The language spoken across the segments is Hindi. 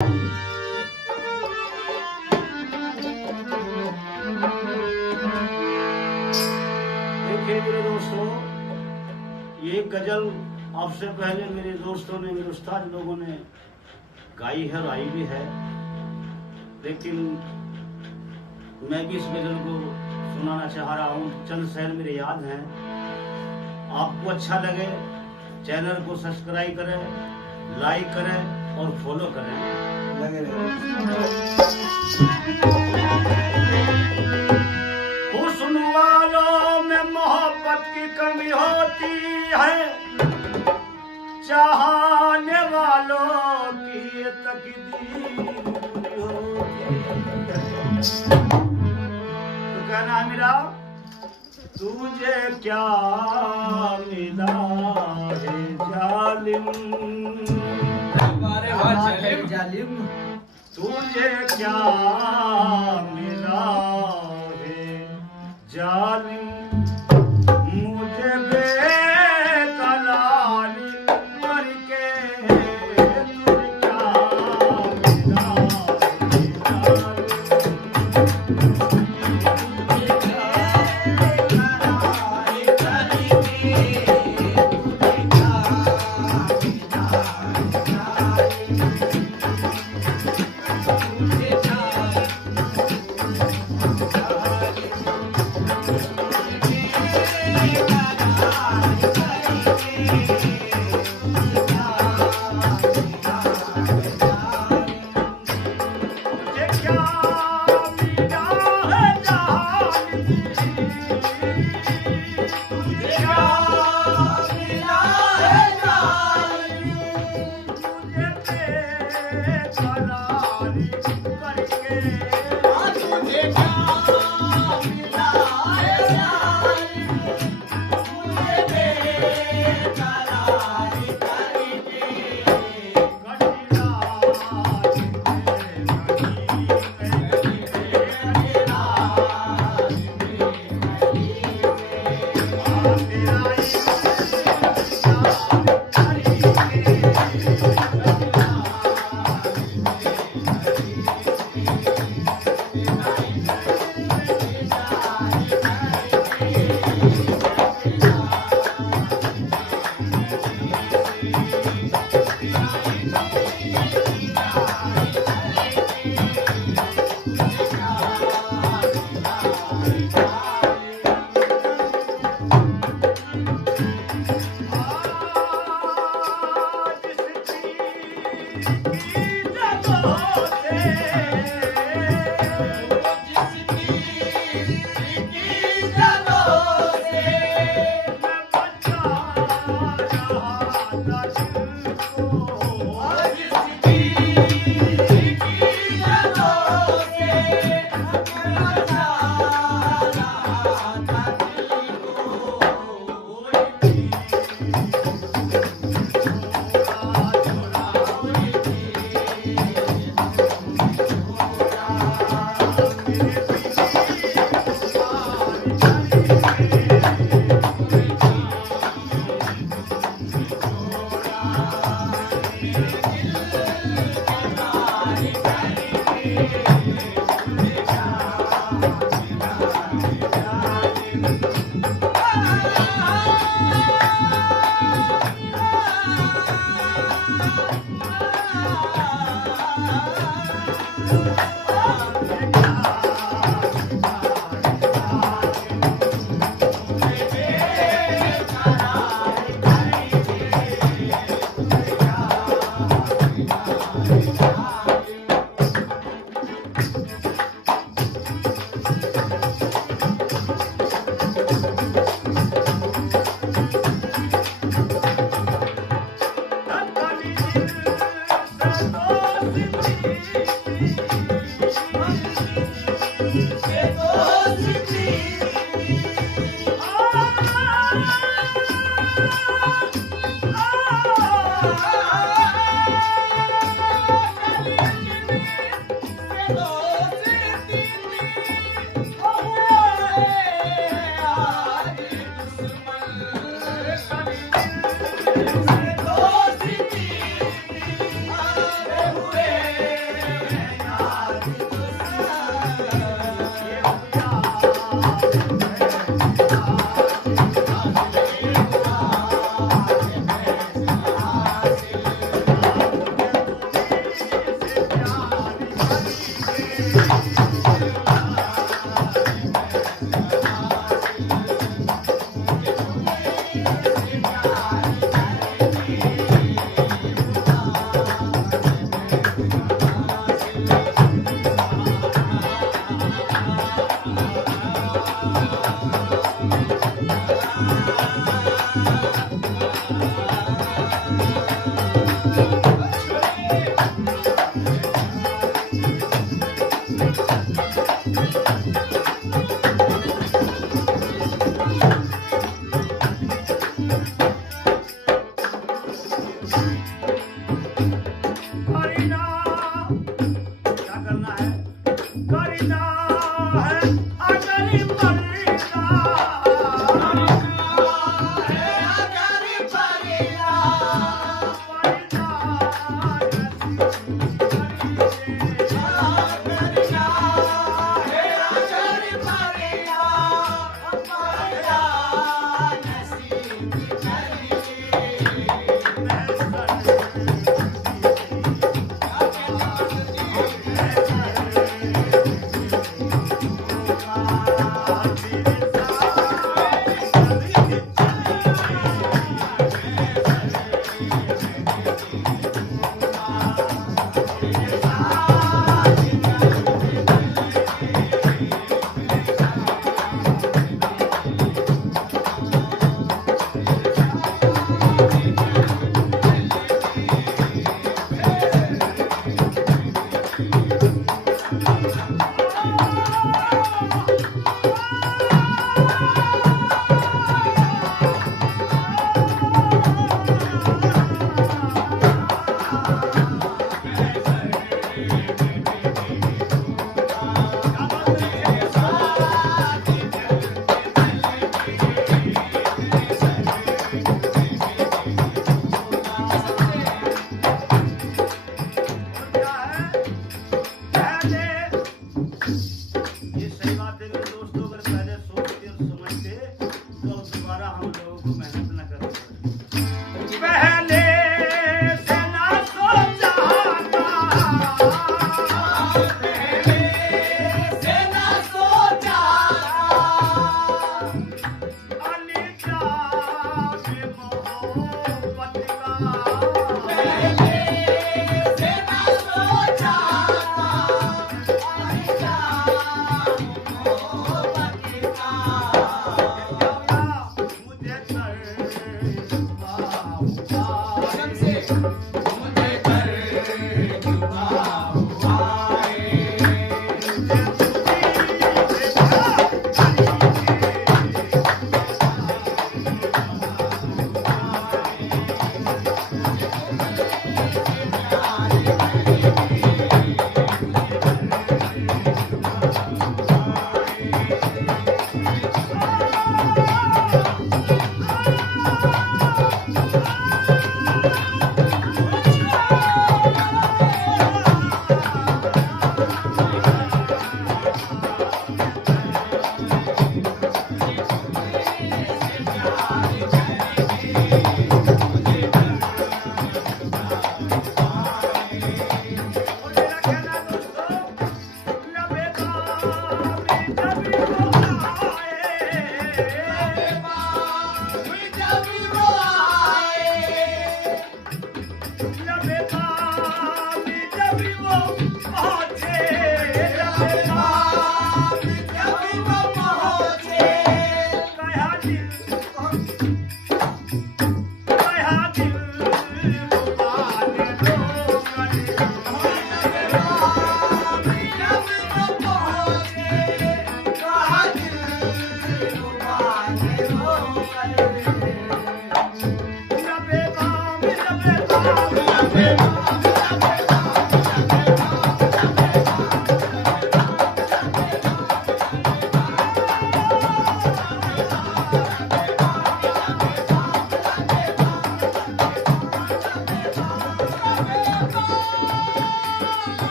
देखिए मेरे दोस्तों, ये गजल आपसे पहले मेरे दोस्तों ने, मेरे उस्ताद लोगों ने गाई है, गाई भी है, लेकिन मैं भी इस गजल को सुनाना चाह रहा हूँ। चंद शेर मेरे याद हैं। आपको अच्छा लगे चैनल को सब्सक्राइब करें, लाइक करें और फॉलो करें। लगे हुस्न वालों में मोहब्बत की कमी होती है, चाहने वालों की ये तकदीर होती है। तो कहना है मेरा, तुझे क्या मिला है जालिम, जालिम, तुझे क्या मिला है जालिम, मुझे बेकरार करके तुझे क्या मिला है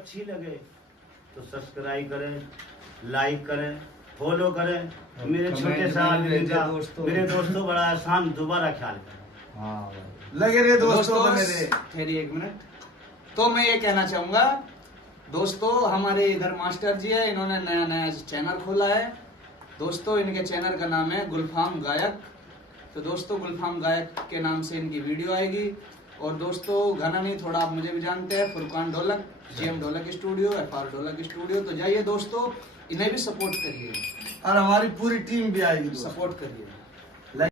अच्छी लगे तो सब्सक्राइब करें, लाइक करें, फॉलो करें। मेरे छोटे सा मेरे दोस्तों बड़ा आसान, दोबारा ख्याल करें। हाँ लगे रहे दोस्तों मेरे। ठहरिए एक मिनट। तो मैं ये कहना चाहूंगा दोस्तों, हमारे इधर मास्टर जी है, इन्होंने नया नया चैनल खोला है दोस्तों। इनके चैनल का नाम है गुलफाम गायक। तो दोस्तों गुलफाम गायक के नाम से इनकी वीडियो आएगी। और दोस्तों गाना नहीं, थोड़ा आप मुझे भी जानते हैं, फुरकान ढोलक, GM ढोलक स्टूडियो, FR ढोलक स्टूडियो। तो जाइए दोस्तों, इन्हें भी सपोर्ट करिए और हमारी पूरी टीम भी आएगी, सपोर्ट करिए।